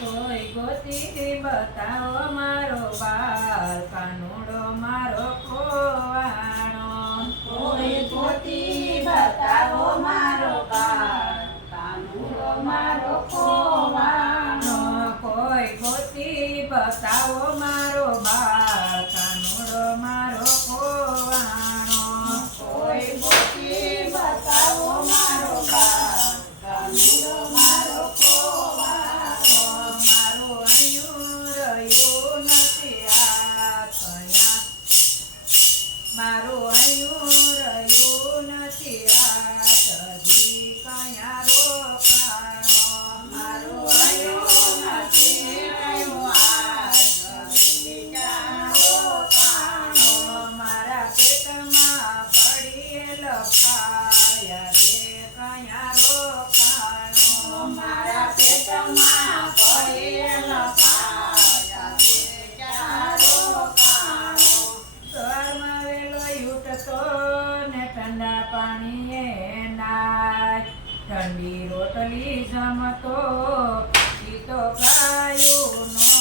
કોઈ ગોતી બતાવો મારો બાલ કાનુડો મારો કોવાણો. કોઈ ગોતી બતાવો મારો બાલ કાનુડો મારો કોવાણો. કોઈ ગોતી બતાવો મારો બાલ મારો આવ્યો ઠંડી રોટલી જમતો ઈ તો ગાયું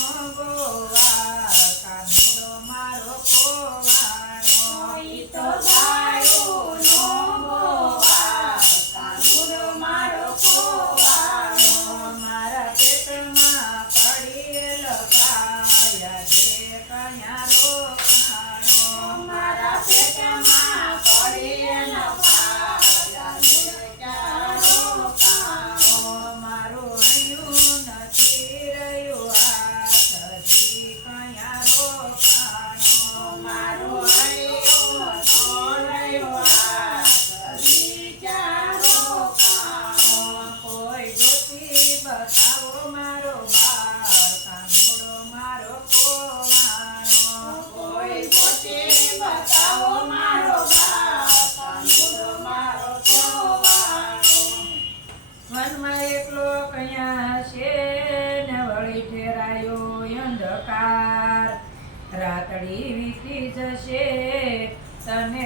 એકલો કયા છે ને વળી ઠેરાયો અંધકાર? રાતડી વીતી જશે તને